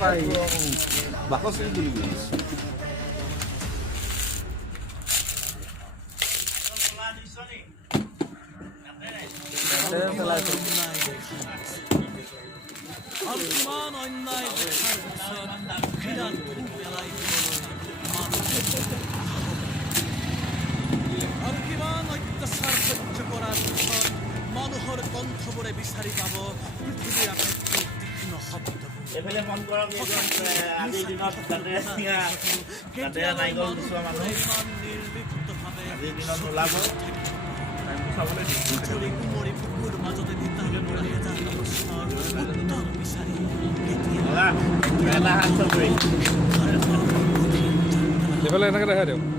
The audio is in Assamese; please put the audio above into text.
পাই বাকচ তুলি মানুহৰ কণ্ঠবোৰে বিচাৰি পাব পৃথিৱীৰ আটাইতকৈ তীক্ষ্ণ শব্দ। এফালে মন কৰক আজিৰ দিনত নিৰ্লিপ্তভাৱে আজিৰ দিনত ওলাব কুমৰি বুকুৰ মাজতে নিতান্ত এজাক প্ৰশ্নৰ উত্তৰ বিচাৰি এটা হাত কৰি এইফালে এনেকৈ দেখাই দিয়ক।